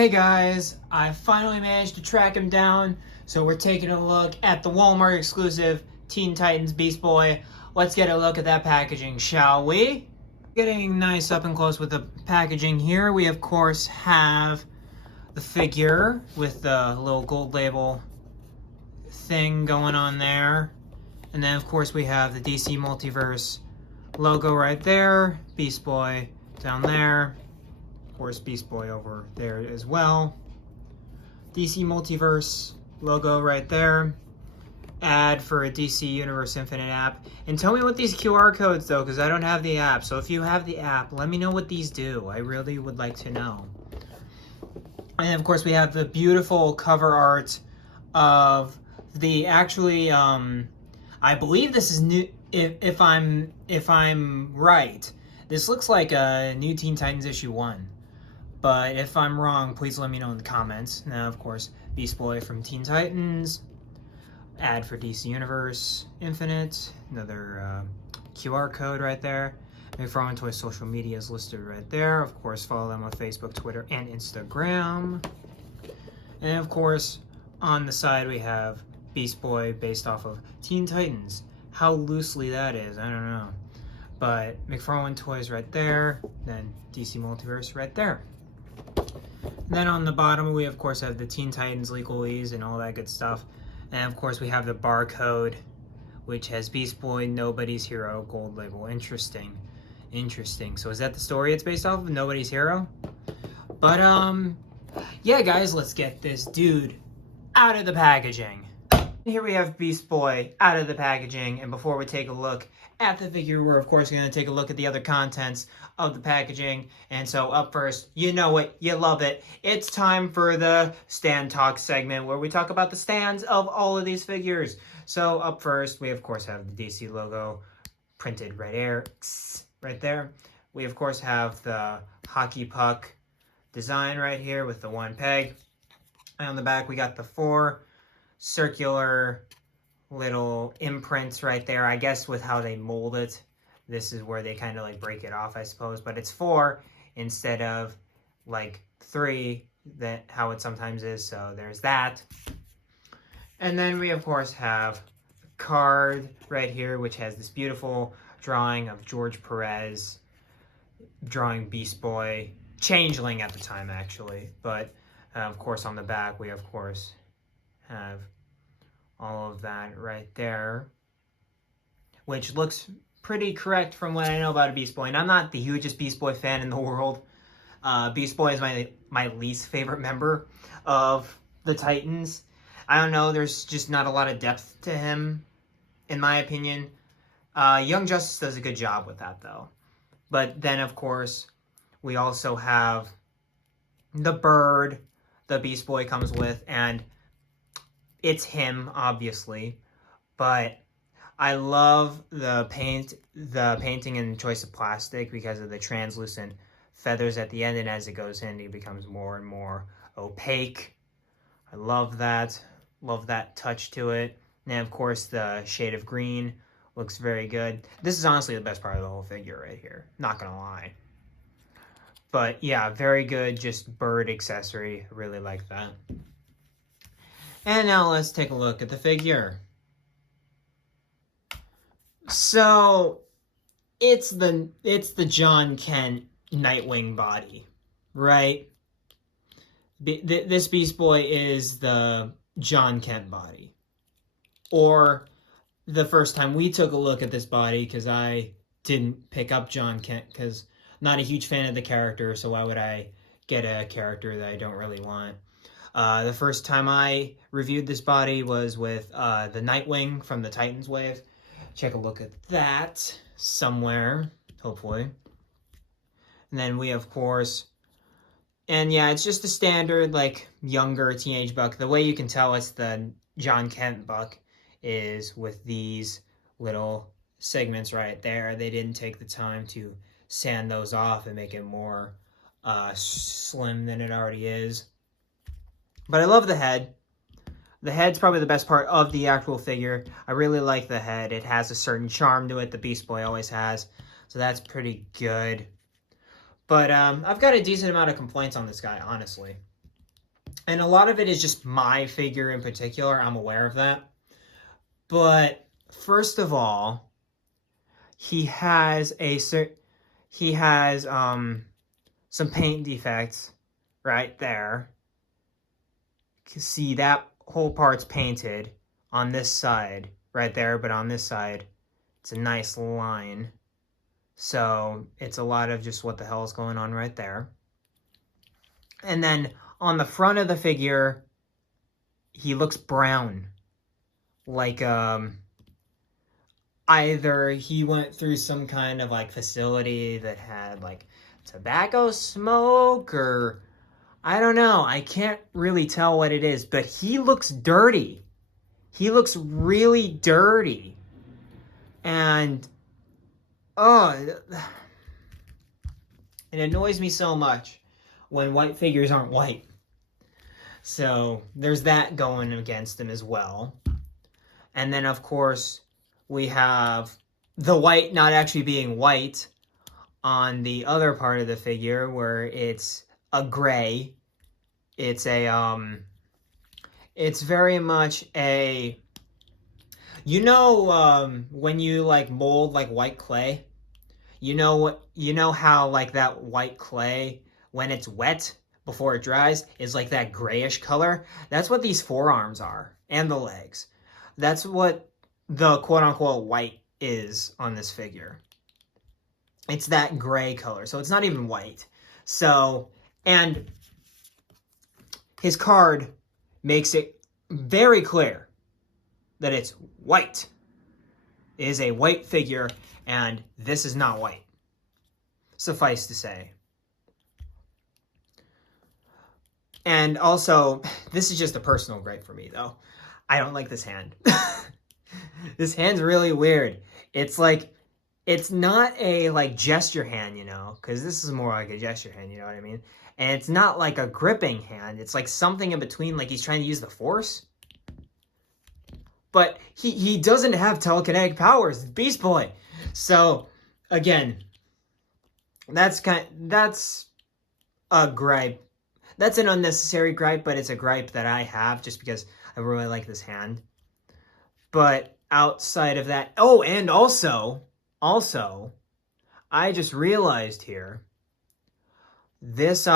Hey guys, I finally managed to track him down, so we're taking a look at the Walmart exclusive Teen Titans Beast Boy. Let's get a look at that packaging, shall we? Getting nice up and close with the packaging here, we of course have the figure with the little gold label thing going on there. And then of course we have the DC Multiverse logo right there, Beast Boy down there. Of course, Beast Boy over there as well. DC Multiverse logo right there. Ad for a DC Universe Infinite app. And tell me what these QR codes though, because I don't have the app. So if you have the app, let me know what these do. I really would like to know. And of course we have the beautiful cover art of the actually I believe this is new if I'm right. This looks like a new Teen Titans issue 1. But if I'm wrong, please let me know in the comments. Now, of course, Beast Boy from Teen Titans. Ad for DC Universe Infinite. Another QR code right there. McFarlane Toys social media is listed right there. Of course, follow them on Facebook, Twitter, and Instagram. And of course, on the side we have Beast Boy based off of Teen Titans. How loosely that is, I don't know. But McFarlane Toys right there. Then DC Multiverse right there. Then on the bottom, we of course have the Teen Titans legalese and all that good stuff. And of course we have the barcode, which has Beast Boy, Nobody's Hero, gold label. Interesting. So is that the story it's based off of, Nobody's Hero? But yeah guys, let's get this dude out of the packaging. Here we have Beast Boy out of the packaging, and before we take a look at the figure, we're of course going to take a look at the other contents of the packaging. And so up first, you know it, you love it, it's time for the stand talk segment where we talk about the stands of all of these figures. So up first, we of course have the DC logo printed right there. We of course have the hockey puck design right here with the one peg. And on the back, we got the 4 circular little imprints right there. I guess with how they mold it, this is where they kind of like break it off, I suppose. But it's 4 instead of like 3, that how it sometimes is. So there's that. And then we of course have the card right here, which has this beautiful drawing of George Perez drawing Beast Boy, Changeling at the time actually. But of course on the back we of course have all of that right there, which looks pretty correct from what I know about a Beast Boy. And I'm not the hugest Beast Boy fan in the world. Beast Boy is my least favorite member of the Titans. I don't know, there's just not a lot of depth to him, in my opinion. Young Justice does a good job with that, though. But then, of course, we also have the bird the Beast Boy comes with, and it's him, obviously, but I love the painting and choice of plastic because of the translucent feathers at the end, and as it goes in, it becomes more and more opaque. I love that touch to it. And of course, the shade of green looks very good. This is honestly the best part of the whole figure right here, not gonna lie. But yeah, very good, just bird accessory. I really like that. And now let's take a look at the figure. So it's the John Kent Nightwing body, right? This Beast Boy is the John Kent body. Or the first time we took a look at this body, because I didn't pick up John Kent, because I'm not a huge fan of the character, so why would I get a character that I don't really want? The first time I reviewed this body was with the Nightwing from the Titans wave. Check a look at that somewhere, hopefully. And then we, of course, and yeah, it's just a standard, like, younger teenage buck. The way you can tell it's the John Kent buck is with these little segments right there. They didn't take the time to sand those off and make it more slim than it already is. But I love the head. The head's probably the best part of the actual figure. I really like the head. It has a certain charm to it. The Beast Boy always has. So that's pretty good. But I've got a decent amount of complaints on this guy, honestly. And a lot of it is just my figure in particular. I'm aware of that. But first of all, he has some paint defects right there. You can see that whole part's painted on this side right there, but on this side it's a nice line. So it's a lot of just what the hell is going on right there. And then on the front of the figure, he looks brown. Like either he went through some kind of like facility that had like tobacco smoke, or I don't know. I can't really tell what it is, but he looks dirty. He looks really dirty. And it annoys me so much when white figures aren't white. So there's that going against him as well. And then, of course, we have the white not actually being white on the other part of the figure, where it's a gray. It's it's very much a, when you like mold like white clay, you know how like that white clay, when it's wet before it dries, is like that grayish color. That's what these forearms are, and the legs. That's what the quote-unquote white is on this figure. It's that gray color, so it's not even white. So, and his card makes it very clear that it's white. It is a white figure, and this is not white. Suffice to say. And also, this is just a personal gripe for me, though. I don't like this hand. This hand's really weird. It's like, it's not a like gesture hand, because this is more like a gesture hand, you know what I mean? And it's not like a gripping hand. It's like something in between, like he's trying to use the force. But he doesn't have telekinetic powers. It's Beast Boy. So, again, that's a gripe. That's an unnecessary gripe, but it's a gripe that I have just because I really like this hand. But outside of that, and also, I just realized here, this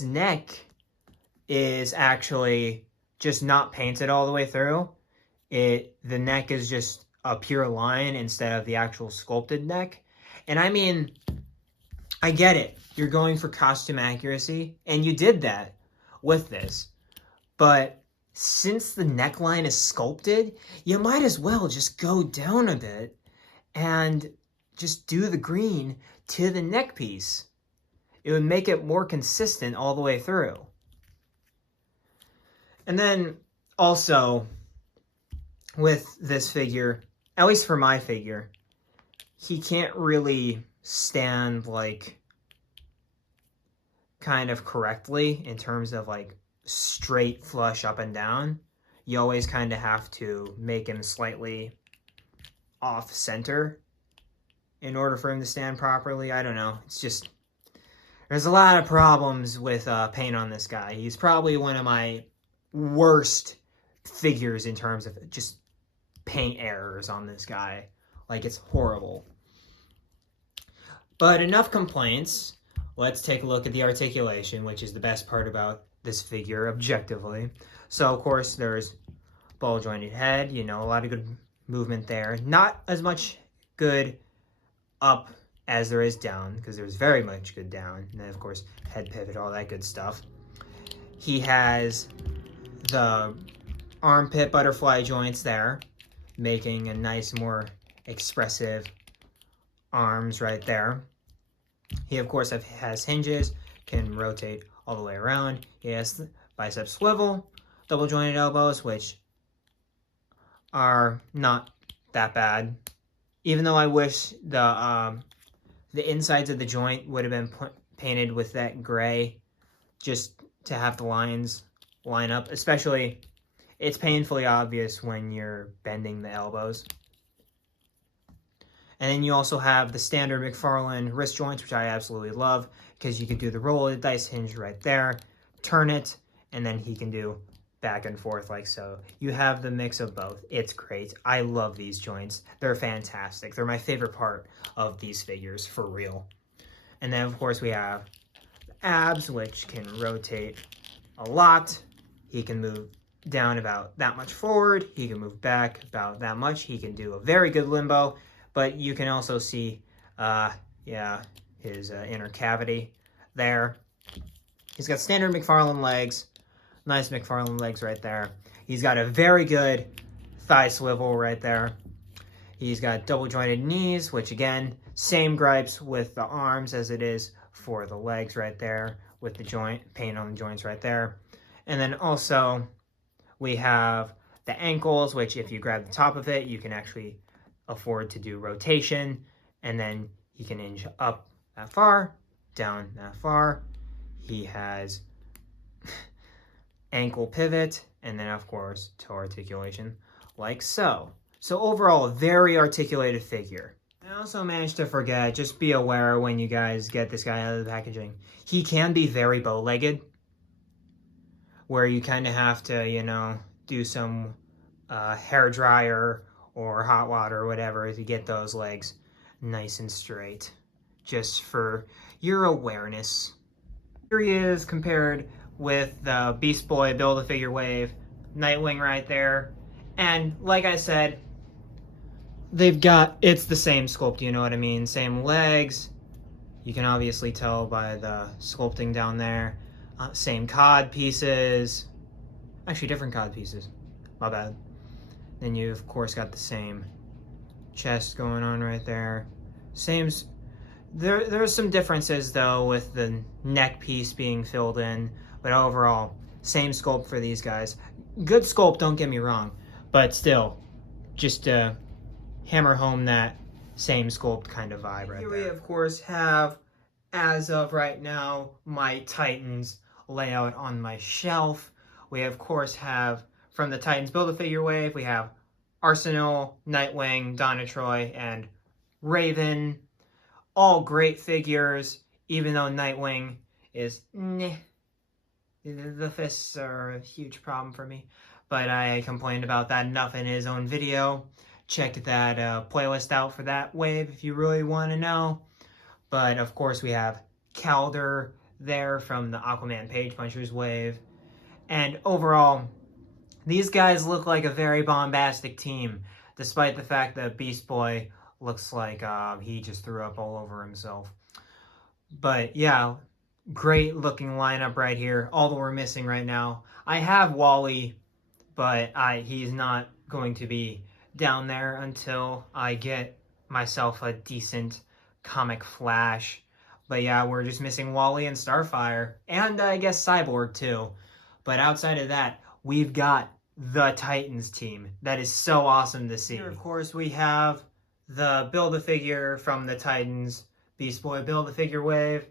neck is actually just not painted all the way through. The neck is just a pure line instead of the actual sculpted neck. And I mean, I get it. You're going for costume accuracy, and you did that with this. But since the neckline is sculpted, you might as well just go down a bit and just do the green to the neck piece. It would make it more consistent all the way through. And then also with this figure, at least for my figure, he can't really stand like kind of correctly in terms of like straight flush up and down. You always kind of have to make him slightly off center in order for him to stand properly. I don't know. It's just, there's a lot of problems with paint on this guy. He's probably one of my worst figures in terms of just paint errors on this guy. Like, it's horrible. But enough complaints. Let's take a look at the articulation, which is the best part about this figure objectively. So, of course, there's ball-jointed head, a lot of good movement there. Not as much good up as there is down, because there's very much good down. And then, of course, head pivot, all that good stuff. He has the armpit butterfly joints there, making a nice, more expressive arms right there. He, of course, has hinges, can rotate all the way around. He has the bicep swivel, double jointed elbows, which are not that bad. Even though I wish the insides of the joint would have been painted with that gray, just to have the lines line up. Especially, it's painfully obvious when you're bending the elbows. And then you also have the standard McFarlane wrist joints, which I absolutely love. because you can do the roll of the dice hinge right there, turn it, and then he can do back and forth like so. You have the mix of both. It's great. I love these joints. They're fantastic. They're my favorite part of these figures, for real. And then, of course, we have the abs, which can rotate a lot. He can move down about that much forward. He can move back about that much. He can do a very good limbo, but you can also see, his inner cavity there. He's got standard McFarlane legs. Nice McFarlane legs right there. He's got a very good thigh swivel right there. He's got double jointed knees, which again, same gripes with the arms as it is for the legs right there with the joint, paint on the joints right there. And then also we have the ankles, which if you grab the top of it, you can actually afford to do rotation. And then he can hinge up that far, down that far. He has ankle pivot, and then of course toe articulation like so. So overall, a very articulated figure. I also managed to forget, just be aware when you guys get this guy out of the packaging, he can be very bow-legged, where you kind of have to, do some hair dryer or hot water or whatever to get those legs nice and straight, just for your awareness. Here he is compared with the Beast Boy Build-A-Figure Wave, Nightwing right there. And like I said, it's the same sculpt, you know what I mean? Same legs. You can obviously tell by the sculpting down there. Same cod pieces. Actually, different cod pieces. My bad. Then you, of course, got the same chest going on right there. There's some differences, though, with the neck piece being filled in. But overall, same sculpt for these guys. Good sculpt, don't get me wrong. But still, just to hammer home that same sculpt kind of vibe right there. Here we, of course, have, as of right now, my Titans layout on my shelf. We, of course, have, from the Titans Build-A-Figure Wave, we have Arsenal, Nightwing, Donna Troy, and Raven. All great figures, even though Nightwing is meh. The fists are a huge problem for me, but I complained about that enough in his own video. Check that playlist out for that wave if you really want to know. But of course we have Calder there from the Aquaman Page Punchers wave. And overall, these guys look like a very bombastic team, despite the fact that Beast Boy looks like he just threw up all over himself. But yeah, great looking lineup right here. All that we're missing right now. I have Wally, but he's not going to be down there until I get myself a decent comic Flash. But yeah, we're just missing Wally and Starfire, and I guess Cyborg too. But outside of that, we've got the Titans team. That is so awesome to see. Here, of course, we have the Build-A-Figure from the Titans Beast Boy Build-A-Figure wave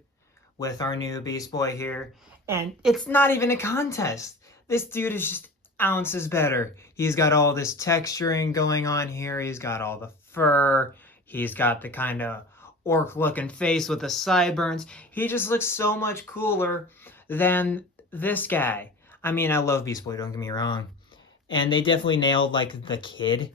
with our new Beast Boy here. And it's not even a contest. This dude is just ounces better. He's got all this texturing going on here. He's got all the fur. He's got the kind of orc-looking face with the sideburns. He just looks so much cooler than this guy. I mean, I love Beast Boy, don't get me wrong. And they definitely nailed, like, the kid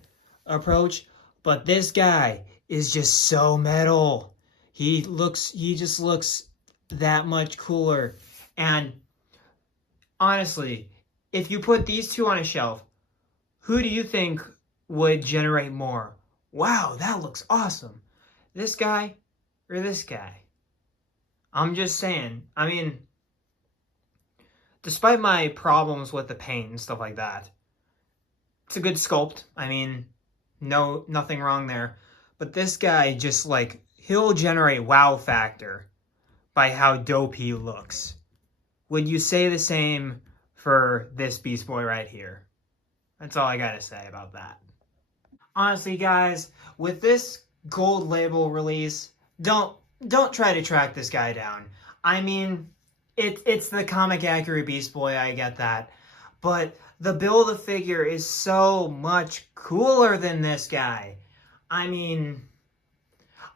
approach. But this guy is just so metal. He just looks that much cooler. And honestly, if you put these two on a shelf, who do you think would generate more? Wow, that looks awesome. This guy or this guy? I'm just saying. I mean, despite my problems with the paint and stuff like that, it's a good sculpt. I mean, nothing wrong there. But this guy just, like, he'll generate wow factor by how dope he looks. Would you say the same for this Beast Boy right here? That's all I gotta say about that. Honestly, guys, with this gold label release, don't try to track this guy down. I mean, it's the comic accurate Beast Boy, I get that. But the Build-A-Figure is so much cooler than this guy. I mean,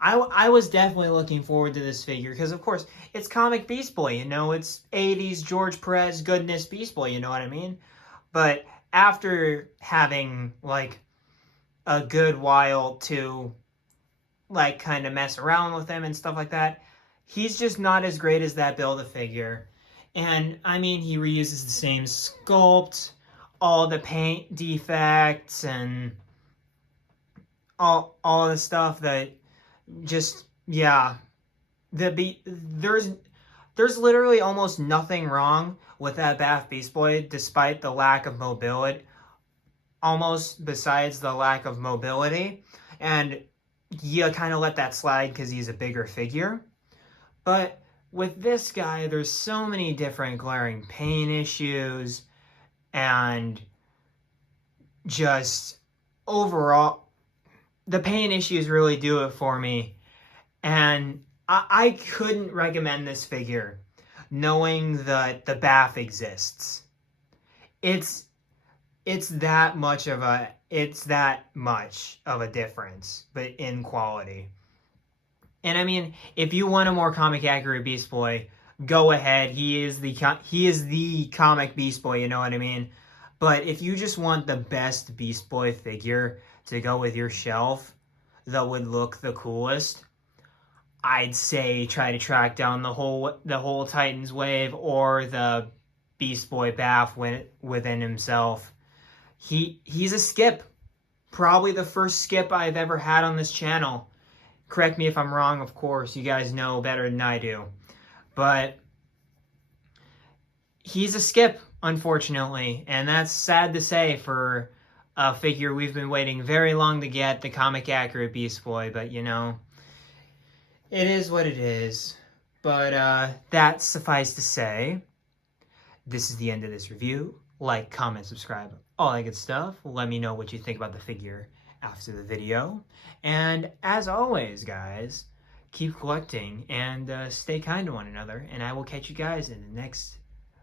I was definitely looking forward to this figure because, of course, it's comic Beast Boy, you know, it's 80s George Perez goodness Beast Boy, you know what I mean? But after having, like, a good while to, like, kind of mess around with him and stuff like that, he's just not as great as that Build-A-Figure. And, I mean, he reuses the same sculpt, all the paint defects, and all the stuff that just, yeah. There's literally almost nothing wrong with that Bath Beast Boy, despite the lack of mobility. Almost besides the lack of mobility. And you kind of let that slide because he's a bigger figure. But with this guy, there's so many different glaring paint issues, and just overall, the paint issues really do it for me. And I couldn't recommend this figure knowing that the BAF exists. It's that much of a difference, but in quality. And I mean, if you want a more comic accurate Beast Boy, go ahead. He is the comic Beast Boy, you know what I mean? But if you just want the best Beast Boy figure to go with your shelf that would look the coolest, I'd say try to track down the whole Titans wave or the Beast Boy Bath within himself. He's a skip. Probably the first skip I've ever had on this channel. Correct me if I'm wrong, of course. You guys know better than I do. But he's a skip, unfortunately. And that's sad to say for a figure we've been waiting very long to get, the comic accurate Beast Boy. But, you know, it is what it is. But that suffice to say, this is the end of this review. Like, comment, subscribe, all that good stuff. Let me know what you think about the figure after the video. And as always, guys, keep collecting and stay kind to one another. And I will catch you guys in the next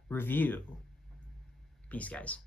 review. Peace, guys.